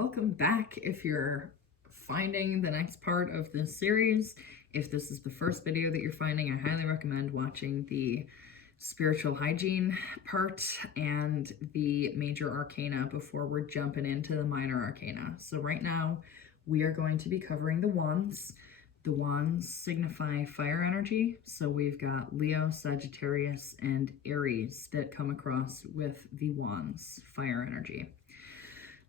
welcome back if you're finding the next part of this series. If this is the first video that you're finding, I highly recommend watching the spiritual hygiene part and the major arcana before we're jumping into the minor arcana. So right now we are going to be covering the wands. The wands signify fire energy. So we've got Leo, Sagittarius, and Aries that come across with the wands, fire energy.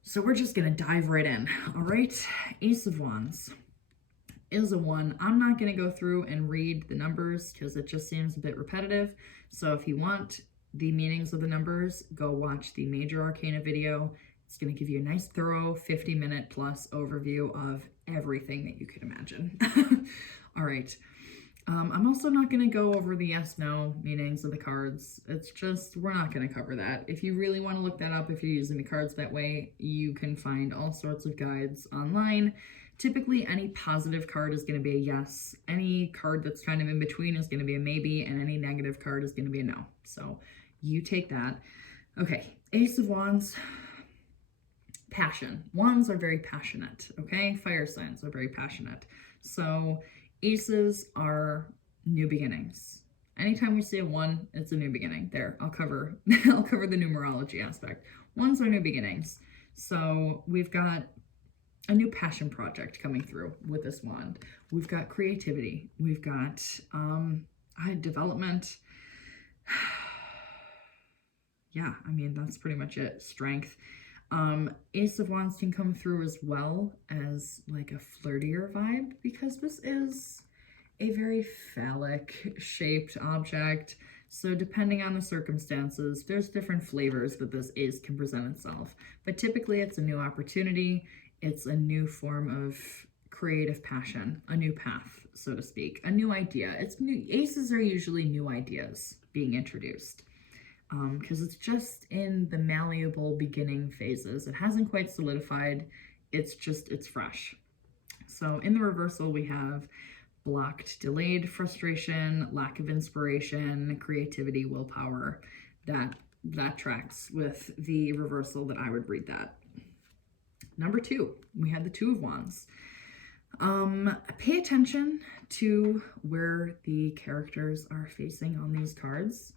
So we're just going to dive right in. All right, Ace of Wands is a one. I'm not going to go through and read the numbers because it just seems a bit repetitive. So if you want the meanings of the numbers, go watch the major arcana video. It's going to give you a nice thorough 50-minute plus overview of everything that you could imagine. All right. I'm also not going to go over the yes/no meanings of the cards. It's just, we're not going to cover that. If you really want to look that up, if you're using the cards that way, you can find all sorts of guides online. Typically, any positive card is going to be a yes. Any card that's kind of in between is going to be a maybe, and any negative card is going to be a no. So you take that. Okay, Ace of Wands. Passion. Wands are very passionate, okay? Fire signs are very passionate. So aces are new beginnings. Anytime we see a one, it's a new beginning. There, I'll cover the numerology aspect. Ones are new beginnings. So we've got a new passion project coming through with this wand. We've got creativity. We've got development. Yeah, I mean, that's pretty much it. Strength. Ace of Wands can come through as well as like a flirtier vibe because this is a very phallic shaped object. So depending on the circumstances, there's different flavors that this ace can present itself. But typically it's a new opportunity. It's a new form of creative passion, a new path, so to speak, a new idea. It's new. Aces are usually new ideas being introduced. Because it's just in the malleable beginning phases. It hasn't quite solidified. It's fresh. So in the reversal, we have blocked, delayed, frustration, lack of inspiration, creativity, willpower. That tracks with the reversal that I would read that. Number two, we had the Two of Wands. Pay attention to where the characters are facing on these cards.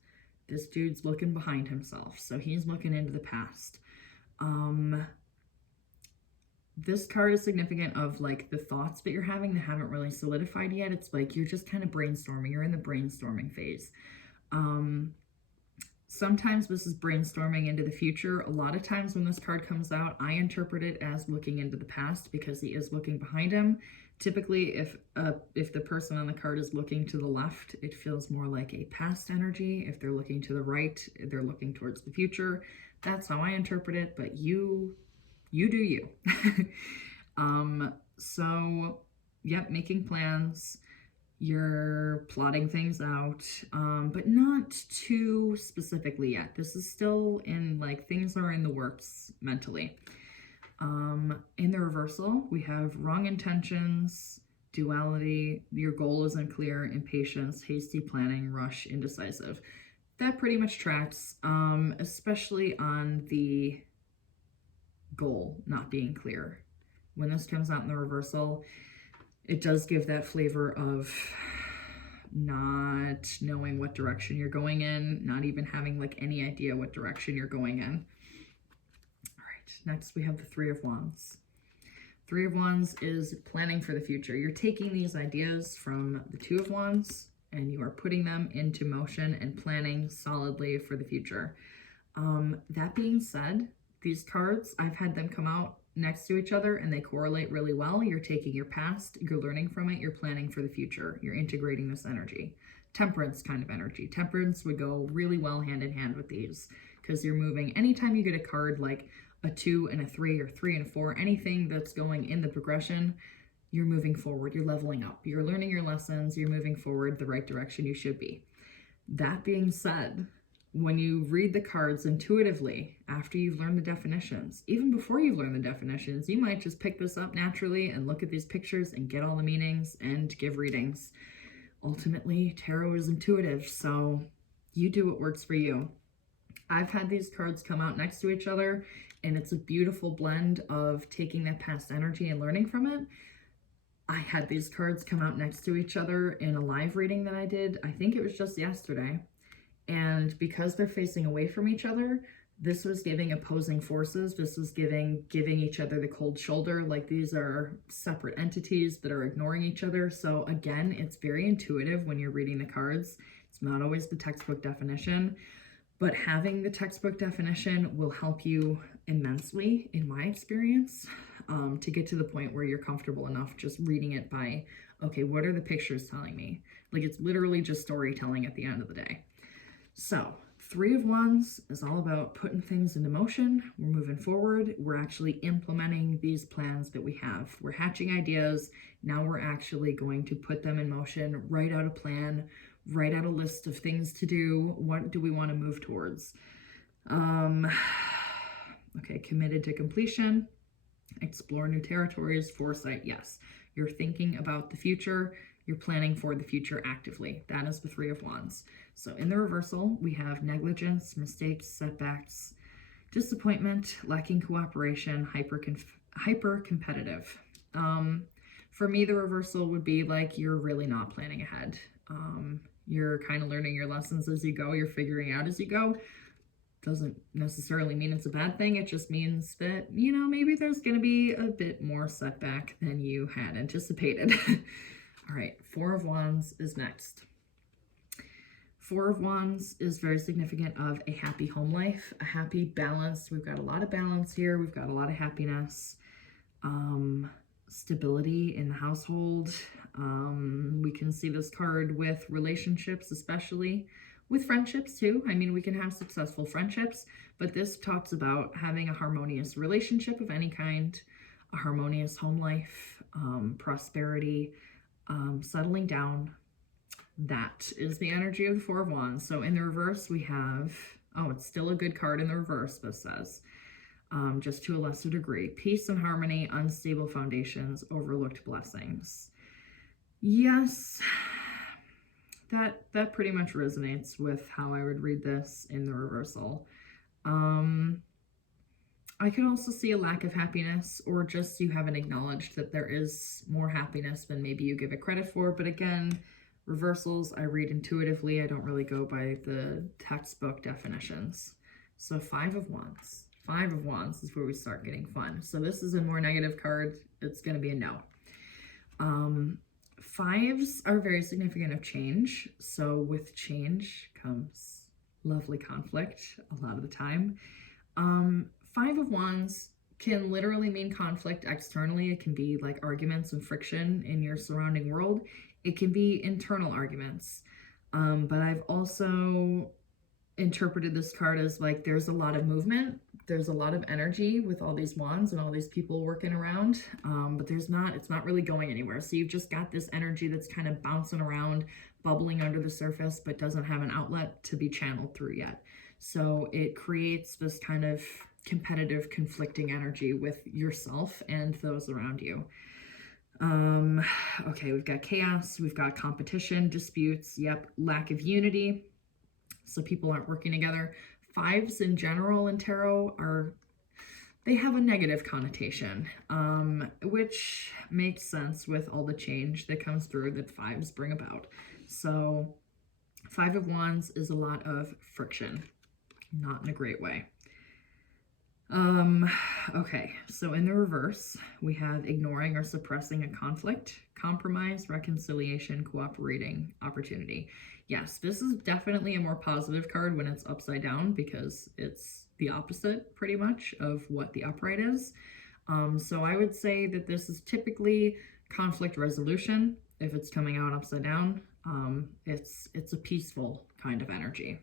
This dude's looking behind himself, so he's looking into the past. This card is significant of like the thoughts that you're having that haven't really solidified yet. It's like you're just kind of brainstorming. You're in the brainstorming phase. Sometimes this is brainstorming into the future. A lot of times when this card comes out, I interpret it as looking into the past because he is looking behind him. Typically, if the person on the card is looking to the left, it feels more like a past energy. If they're looking to the right, they're looking towards the future. That's how I interpret it, but you do you. So, yep, making plans. You're plotting things out, but not too specifically yet. This is still in, like, things are in the works mentally. In the reversal, we have wrong intentions, duality, your goal isn't clear, impatience, hasty planning, rush, indecisive. That pretty much tracks, especially on the goal not being clear. When this comes out in the reversal, it does give that flavor of not knowing what direction you're going in, not even having like any idea what direction you're going in. Next, we have the Three of Wands. Three of Wands is planning for the future. You're taking these ideas from the Two of Wands and you are putting them into motion and planning solidly for the future. That being said, these cards, I've had them come out next to each other and they correlate really well. You're taking your past, you're learning from it, you're planning for the future. You're integrating this energy. Temperance kind of energy. Temperance would go really well hand in hand with these because you're moving. Anytime you get a card like a 2 and a 3 or 3 and a 4, anything that's going in the progression, you're moving forward, you're leveling up, you're learning your lessons, you're moving forward the right direction you should be. That being said, when you read the cards intuitively, after you've learned the definitions, even before you've learned the definitions, you might just pick this up naturally and look at these pictures and get all the meanings and give readings. Ultimately, tarot is intuitive, so you do what works for you. I've had these cards come out next to each other and it's a beautiful blend of taking that past energy and learning from it. I had these cards come out next to each other in a live reading that I did. I think it was just yesterday. And because they're facing away from each other, this was giving opposing forces. This was giving each other the cold shoulder. Like, these are separate entities that are ignoring each other. So again, it's very intuitive when you're reading the cards. It's not always the textbook definition, but having the textbook definition will help you immensely, in my experience, to get to the point where you're comfortable enough just reading it by, okay, what are the pictures telling me? Like, it's literally just storytelling at the end of the day. So, Three of Wands is all about putting things into motion. We're moving forward. We're actually implementing these plans that we have. We're hatching ideas. Now we're actually going to put them in motion, write out a plan, write out a list of things to do. What do we want to move towards? Okay, committed to completion, explore new territories, foresight, yes. You're thinking about the future. You're planning for the future actively. That is the Three of Wands. So in the reversal, we have negligence, mistakes, setbacks, disappointment, lacking cooperation, hyper competitive. For me, the reversal would be like, you're really not planning ahead. You're kind of learning your lessons as you go. You're figuring out as you go. Doesn't necessarily mean it's a bad thing. It just means that, you know, maybe there's going to be a bit more setback than you had anticipated. All right, Four of Wands is next. Four of Wands is very significant of a happy home life, a happy balance. We've got a lot of balance here. We've got a lot of happiness, stability in the household. We can see this card with relationships, especially with friendships too. I mean, we can have successful friendships, but this talks about having a harmonious relationship of any kind, a harmonious home life, prosperity, settling down. That is the energy of the Four of Wands. So in the reverse, we have, oh, it's still a good card in the reverse, this says, just to a lesser degree. Peace and harmony, unstable foundations, overlooked blessings. Yes, that pretty much resonates with how I would read this in the reversal. I could also see a lack of happiness, or just you haven't acknowledged that there is more happiness than maybe you give it credit for. But again, reversals, I read intuitively. I don't really go by the textbook definitions. So Five of Wands. Five of Wands is where we start getting fun. So this is a more negative card. It's going to be a no. Fives are very significant of change. So with change comes lovely conflict a lot of the time. Five of Wands can literally mean conflict externally. It can be like arguments and friction in your surrounding world. It can be internal arguments. But I've also interpreted this card as like, there's a lot of movement. There's a lot of energy with all these wands and all these people working around. But it's not really going anywhere. So you've just got this energy that's kind of bouncing around, bubbling under the surface, but doesn't have an outlet to be channeled through yet. So it creates this kind of competitive, conflicting energy with yourself and those around you. Okay, we've got chaos, we've got competition, disputes, yep, lack of unity. So people aren't working together. Fives in general in tarot they have a negative connotation, which makes sense with all the change that comes through that fives bring about. So Five of Wands is a lot of friction, not in a great way. Okay, so in the reverse, we have ignoring or suppressing a conflict, compromise, reconciliation, cooperating, opportunity. Yes, this is definitely a more positive card when it's upside down, because it's the opposite pretty much of what the upright is. So I would say that this is typically conflict resolution. If it's coming out upside down, it's a peaceful kind of energy.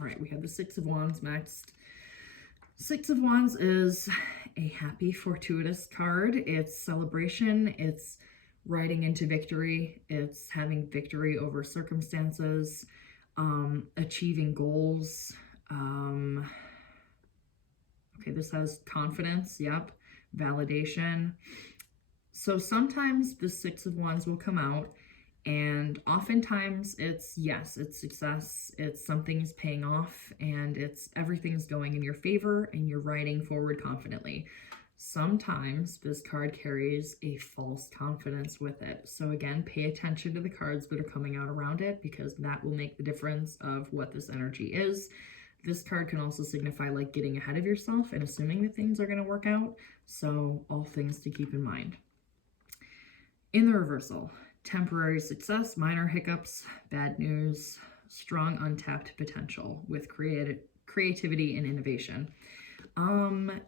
All right, we have the Six of Wands next. Six of Wands is a happy, fortuitous card. It's celebration. It's riding into victory. It's having victory over circumstances, achieving goals. Okay, this has confidence. Yep. Validation. So sometimes the Six of Wands will come out And oftentimes it's, yes, it's success, it's something is paying off, and it's everything's going in your favor and you're riding forward confidently. Sometimes this card carries a false confidence with it. So again, pay attention to the cards that are coming out around it, because that will make the difference of what this energy is. This card can also signify like getting ahead of yourself and assuming that things are going to work out. So all things to keep in mind. In the reversal, temporary success, minor hiccups, bad news, strong untapped potential with creativity and innovation.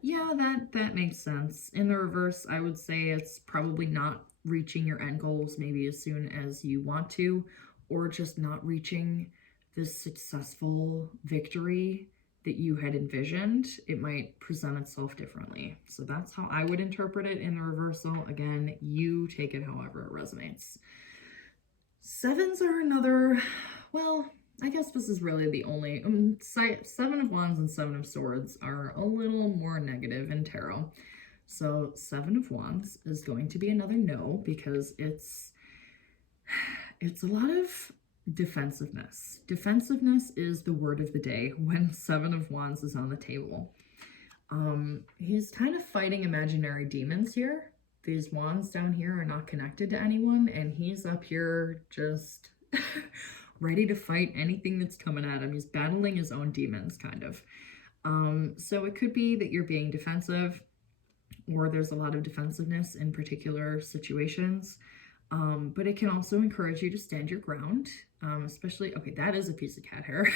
Yeah, that makes sense. In the reverse, I would say it's probably not reaching your end goals maybe as soon as you want to, or just not reaching this successful victory that you had envisioned. It might present itself differently. So that's how I would interpret it in the reversal. Again, you take it however it resonates. Sevens are another, well, I guess this is really the only, Seven of Wands and Seven of Swords are a little more negative in tarot. So Seven of Wands is going to be another no, because it's a lot of defensiveness. Defensiveness is the word of the day when Seven of Wands is on the table. He's kind of fighting imaginary demons here. These wands down here are not connected to anyone, and he's up here just ready to fight anything that's coming at him. He's battling his own demons, kind of. So it could be that you're being defensive, or there's a lot of defensiveness in particular situations. But it can also encourage you to stand your ground, especially, okay, that is a piece of cat hair.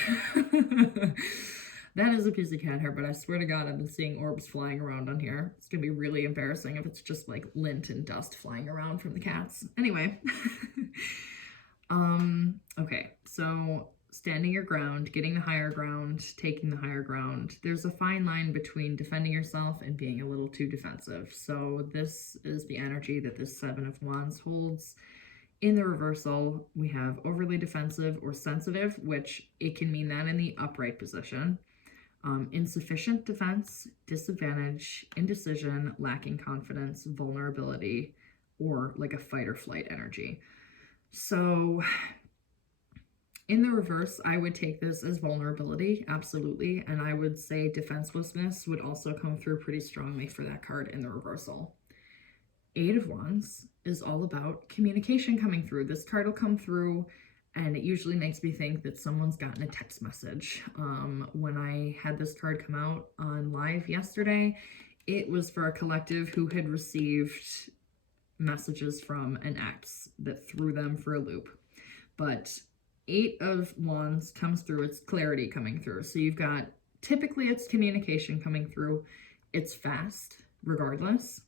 That is a piece of cat hair, but I swear to God, I've been seeing orbs flying around on here. It's gonna be really embarrassing if it's just like lint and dust flying around from the cats. Anyway. Okay, so standing your ground, getting the higher ground, taking the higher ground. There's a fine line between defending yourself and being a little too defensive. So this is the energy that this Seven of Wands holds. In the reversal, we have overly defensive or sensitive, which it can mean that in the upright position. Insufficient defense, disadvantage, indecision, lacking confidence, vulnerability, or like a fight or flight energy. So in the reverse, I would take this as vulnerability, absolutely. And I would say defenselessness would also come through pretty strongly for that card in the reversal. Eight of Wands is all about communication coming through. This card will come through, and it usually makes me think that someone's gotten a text message. When I had this card come out on live yesterday, it was for a collective who had received messages from an ex that threw them for a loop. But Eight of Wands comes through, it's clarity coming through. So you've got, typically it's communication coming through. It's fast, regardless.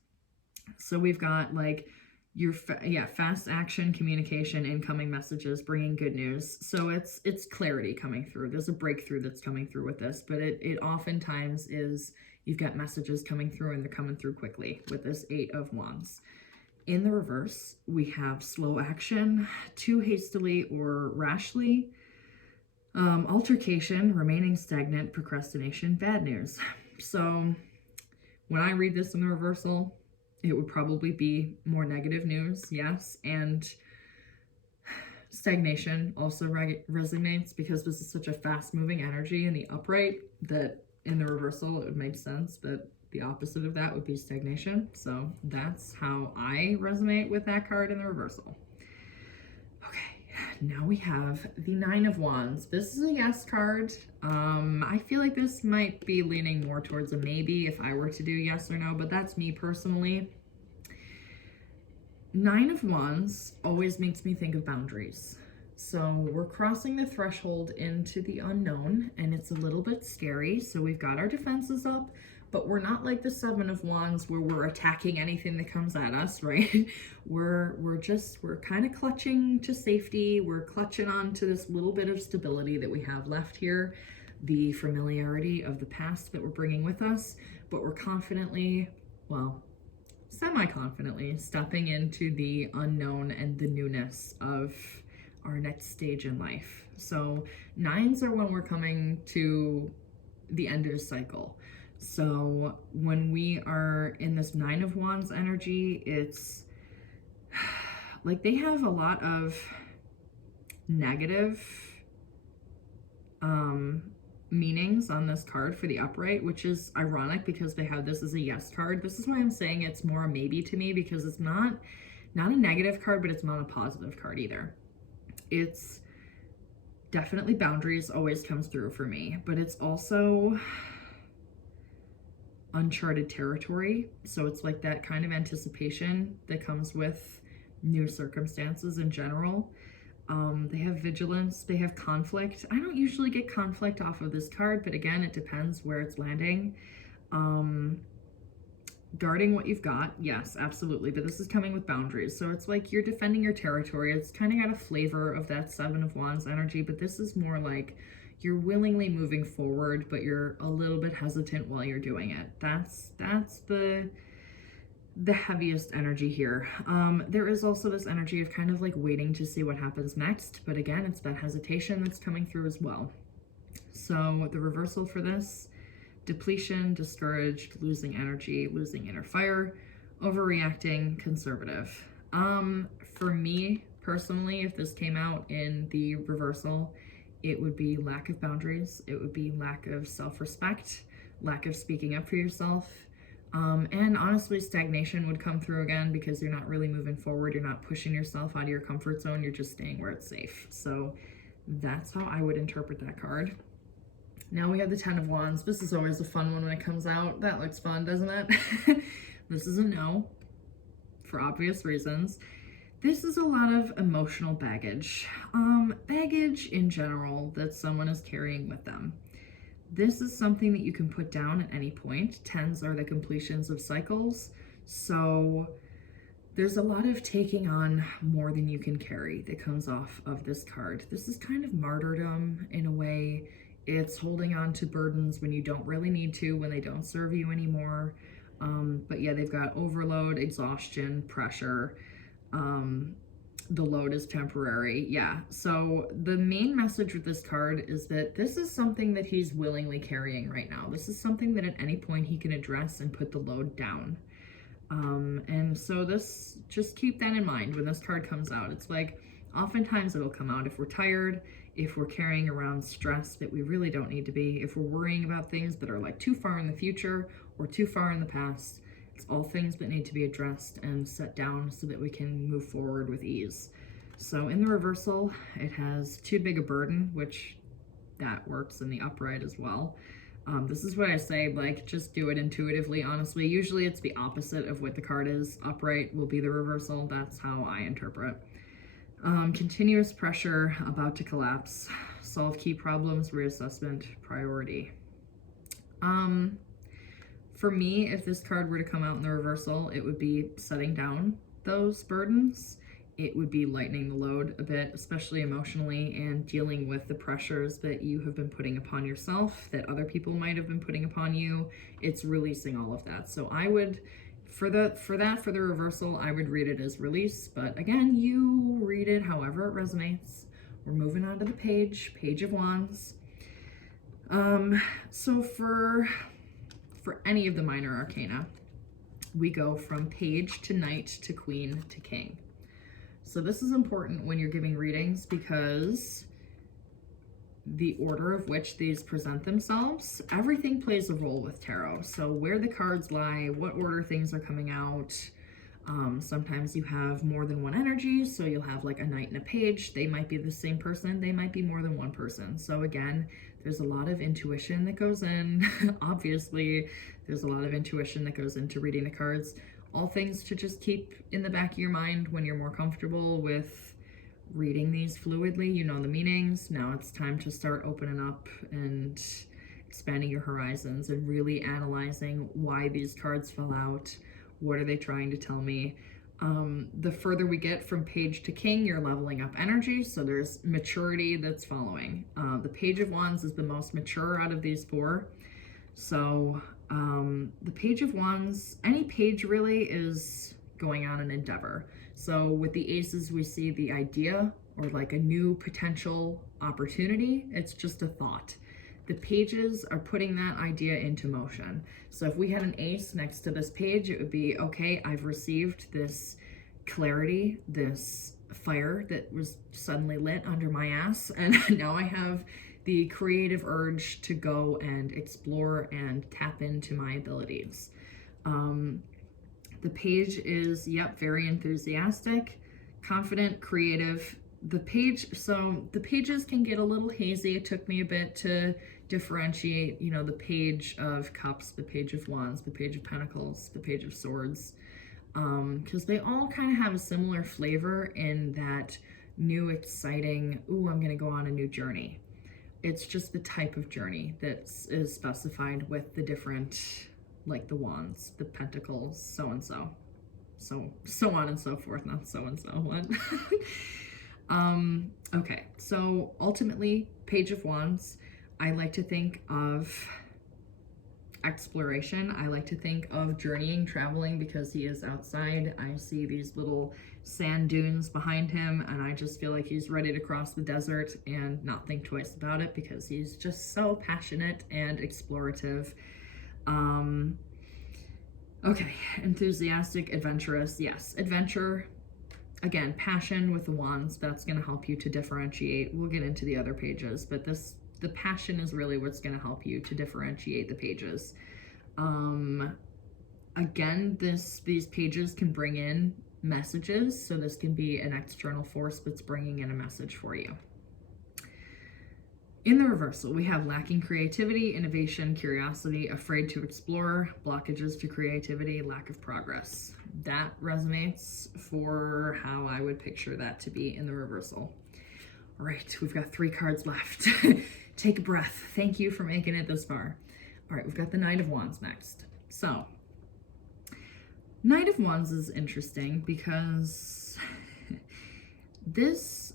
So we've got like your fast action, communication, incoming messages, bringing good news. So it's clarity coming through. There's a breakthrough that's coming through with this, but it oftentimes is, you've got messages coming through and they're coming through quickly with this Eight of Wands. In the reverse, we have slow action, too hastily or rashly, altercation, remaining stagnant, procrastination, bad news. So when I read this in the reversal, it would probably be more negative news, yes, and stagnation also resonates, because this is such a fast-moving energy in the upright that in the reversal it would make sense that the opposite of that would be stagnation. So that's how I resonate with that card in the reversal. Okay, now we have the Nine of Wands. This is a yes card. I feel like this might be leaning more towards a maybe if I were to do yes or no, but that's me personally. Nine of Wands always makes me think of boundaries. So we're crossing the threshold into the unknown, and it's a little bit scary. So we've got our defenses up, but we're not like the Seven of Wands where we're attacking anything that comes at us, right? We're kind of clutching to safety. We're clutching on to this little bit of stability that we have left here, the familiarity of the past that we're bringing with us, but we're confidently, well, semi-confidently stepping into the unknown and the newness of our next stage in life. So nines are when we're coming to the end of a cycle. So when we are in this Nine of Wands energy, it's like they have a lot of negative meanings on this card for the upright, which is ironic because they have this as a yes card. This is why I'm saying it's more a maybe to me, because it's not a negative card, but it's not a positive card either. It's definitely boundaries always comes through for me, but it's also uncharted territory. So it's like that kind of anticipation that comes with new circumstances in general. They have vigilance, they have conflict. I don't usually get conflict off of this card, but again, it depends where it's landing. Guarding what you've got, yes, absolutely, but this is coming with boundaries. So it's like you're defending your territory. It's kind of got a flavor of that Seven of Wands energy, but this is more like you're willingly moving forward, but you're a little bit hesitant while you're doing it. That's the heaviest energy here. There is also this energy of kind of like waiting to see what happens next, but again, it's that hesitation that's coming through as well. So the reversal for this: depletion, discouraged, losing energy, losing inner fire, overreacting, conservative. For me personally, if this came out in the reversal, it would be lack of boundaries. It would be lack of self-respect, lack of speaking up for yourself. And honestly, stagnation would come through again because you're not really moving forward. You're not pushing yourself out of your comfort zone. You're just staying where it's safe. So that's how I would interpret that card. Now we have the Ten of Wands. This is always a fun one when it comes out. That looks fun, doesn't it? This is a no, for obvious reasons. This is a lot of emotional baggage. Baggage in general that someone is carrying with them. This is something that you can put down at any point. Tens are the completions of cycles. So there's a lot of taking on more than you can carry that comes off of this card. This is kind of martyrdom in a way. It's holding on to burdens when you don't really need to, when they don't serve you anymore. But yeah, they've got overload, exhaustion, pressure. The load is temporary. Yeah. So the main message with this card is that this is something that he's willingly carrying right now. This is something that at any point he can address and put the load down. And so this, just keep that in mind when this card comes out. It's like, oftentimes it'll come out if we're tired, if we're carrying around stress that we really don't need to be, if we're worrying about things that are like too far in the future or too far in the past. It's all things that need to be addressed and set down so that we can move forward with ease. So in the reversal, it has too big a burden, which that works in the upright as well. This is what I say, like, just do it intuitively, honestly. Usually it's the opposite of what the card is. Upright will be the reversal. That's how I interpret. Continuous pressure, about to collapse. Solve key problems, reassessment, priority. For me, if this card were to come out in the reversal, it would be setting down those burdens. It would be lightening the load a bit, especially emotionally, and dealing with the pressures that you have been putting upon yourself, that other people might have been putting upon you. It's releasing all of that. So I would, for the reversal, I would read it as release. But again, you read it however it resonates. We're moving on to the Page of Wands. So for any of the minor arcana, we go from Page to Knight to Queen to King. So this is important when you're giving readings because the order of which these present themselves, everything plays a role with tarot. So where the cards lie, what order things are coming out. Sometimes you have more than one energy, so you'll have like a Knight and a Page. They might be the same person, they might be more than one person. So again, there's a lot of intuition that goes in. Obviously, there's a lot of intuition that goes into reading the cards. All things to just keep in the back of your mind when you're more comfortable with reading these fluidly. You know the meanings. Now it's time to start opening up and expanding your horizons and really analyzing why these cards fell out. What are they trying to tell me? The further we get from Page to King, you're leveling up energy, so there's maturity that's following. The Page of Wands is the most mature out of these four. So the Page of Wands, any page really, is going on an endeavor. So with the aces, we see the idea or like a new potential opportunity. It's just a thought. The pages are putting that idea into motion. So if we had an ace next to this page, it would be, okay, I've received this clarity, this fire that was suddenly lit under my ass, and now I have the creative urge to go and explore and tap into my abilities. The page is, yep, very enthusiastic, confident, creative. The pages can get a little hazy. It took me a bit to differentiate, you know, the page of cups, the page of wands, the page of pentacles, the page of swords, because they all kind of have a similar flavor in that new, exciting, ooh, I'm gonna go on a new journey. It's just the type of journey that is specified with the different, like the wands, the pentacles, so and so, so on and so forth, not so and so. What? Okay, so ultimately, Page of Wands, I like to think of exploration. I like to think of journeying, traveling, because he is outside. I see these little sand dunes behind him, and I just feel like he's ready to cross the desert and not think twice about it because he's just so passionate and explorative. Okay, enthusiastic, adventurous, yes, adventure. Again, passion with the wands, that's going to help you to differentiate. We'll get into the other pages, but the passion is really what's going to help you to differentiate the pages. Again, these pages can bring in messages, so this can be an external force that's bringing in a message for you. In the reversal, we have lacking creativity, innovation, curiosity, afraid to explore, blockages to creativity, lack of progress. That resonates for how I would picture that to be in the reversal. All right, we've got 3 cards left. Take a breath. Thank you for making it this far. All right, we've got the Knight of Wands next. So, Knight of Wands is interesting because this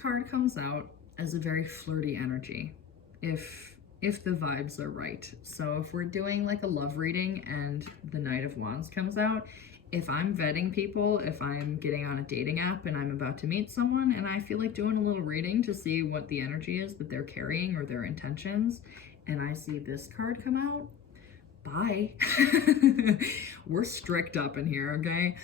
card comes out as a very flirty energy, if the vibes are right. So if we're doing like a love reading and the Knight of Wands comes out, if I'm vetting people, if I'm getting on a dating app and I'm about to meet someone and I feel like doing a little reading to see what the energy is that they're carrying or their intentions, and I see this card come out, bye. We're strict up in here, okay?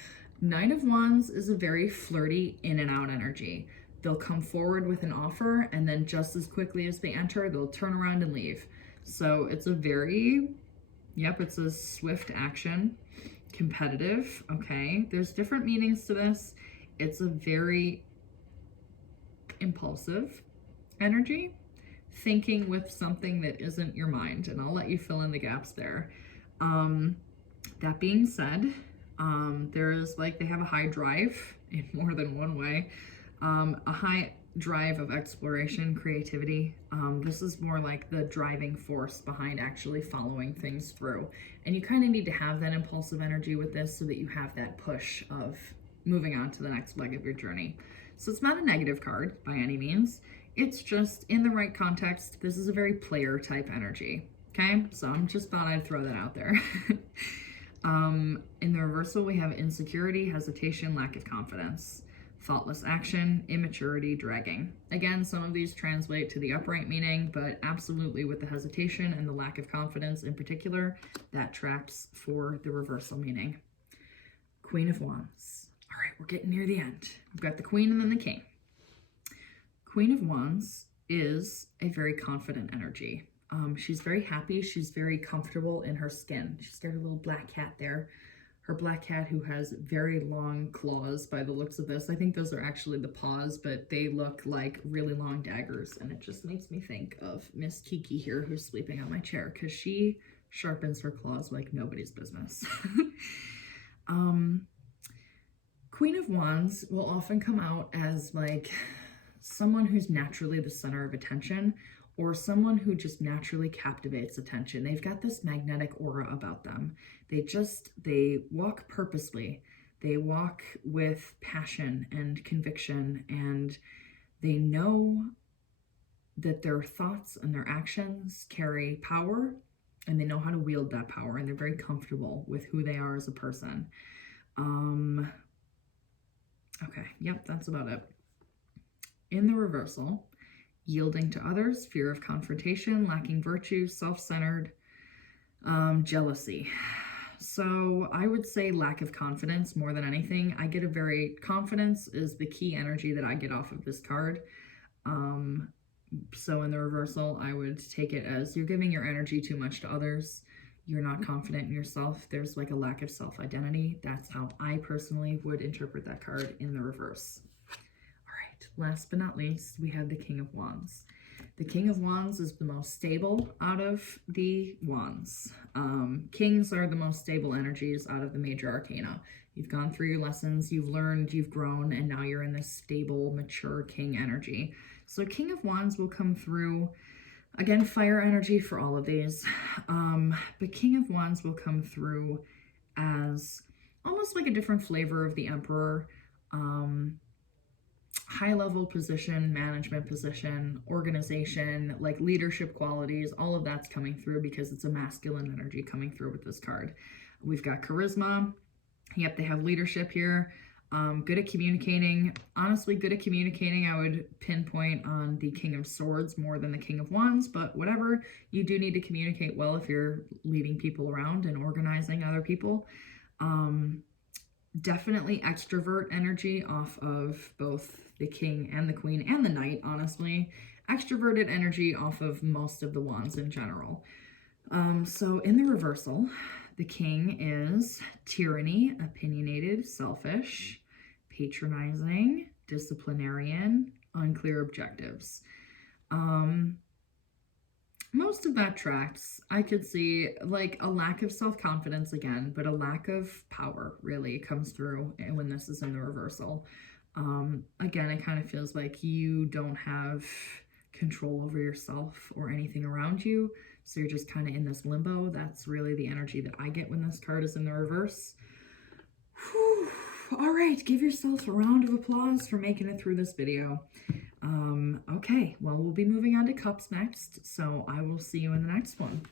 Knight of Wands is a very flirty in and out energy. They'll come forward with an offer, and then just as quickly as they enter, they'll turn around and leave. So it's a very, yep, it's a swift action, competitive, okay? There's different meanings to this. It's a very impulsive energy, thinking with something that isn't your mind, and I'll let you fill in the gaps there. That being said, there is like, they have a high drive in more than one way. A high drive of exploration, creativity. This is more like the driving force behind actually following things through. And you kind of need to have that impulsive energy with this so that you have that push of moving on to the next leg of your journey. So it's not a negative card by any means. It's just in the right context. This is a very player type energy. Okay, so I'm just thought I'd throw that out there. In the reversal, we have insecurity, hesitation, lack of confidence. Thoughtless action, immaturity, dragging. Again, some of these translate to the upright meaning, but absolutely with the hesitation and the lack of confidence in particular, that tracks for the reversal meaning. Queen of Wands. All right, we're getting near the end. We've got the Queen and then the King. Queen of Wands is a very confident energy. She's very happy. She's very comfortable in her skin. She's got a little black cat there. Her black cat who has very long claws by the looks of this. I think those are actually the paws, but they look like really long daggers. And it just makes me think of Miss Kiki here who's sleeping on my chair because she sharpens her claws like nobody's business. Queen of Wands will often come out as like someone who's naturally the center of attention or someone who just naturally captivates attention. They've got this magnetic aura about them. They walk purposely. They walk with passion and conviction, and they know that their thoughts and their actions carry power, and they know how to wield that power, and they're very comfortable with who they are as a person. Okay, yep, that's about it. In the reversal, yielding to others, fear of confrontation, lacking virtue, self-centered, jealousy. So I would say lack of confidence more than anything. I get a very, confidence is the key energy that I get off of this card. So in the reversal, I would take it as you're giving your energy too much to others. You're not confident in yourself. There's like a lack of self-identity. That's how I personally would interpret that card in the reverse. All right, last but not least, we have the King of Wands. The King of Wands is the most stable out of the wands. Kings are the most stable energies out of the major arcana. You've gone through your lessons, you've learned, you've grown, and now you're in this stable, mature king energy. So King of Wands will come through, again, fire energy for all of these. But King of Wands will come through as almost like a different flavor of the Emperor. High-level position, management position, organization, like leadership qualities, all of that's coming through because it's a masculine energy coming through with this card. We've got charisma. Yep, they have leadership here. Good at communicating. Honestly, good at communicating, I would pinpoint on the King of Swords more than the King of Wands, but whatever. You do need to communicate well if you're leading people around and organizing other people. Definitely extrovert energy off of both the King and the Queen and the Knight, honestly. Extroverted energy off of most of the wands in general. So in the reversal, the King is tyranny, opinionated, selfish, patronizing, disciplinarian, unclear objectives. Most of that tracks. I could see like a lack of self-confidence again, but a lack of power really comes through when this is in the reversal. Again, it kind of feels like you don't have control over yourself or anything around you. So you're just kind of in this limbo. That's really the energy that I get when this card is in the reverse. Whew. All right, give yourself a round of applause for making it through this video. Okay, well, we'll be moving on to cups next, so I will see you in the next one.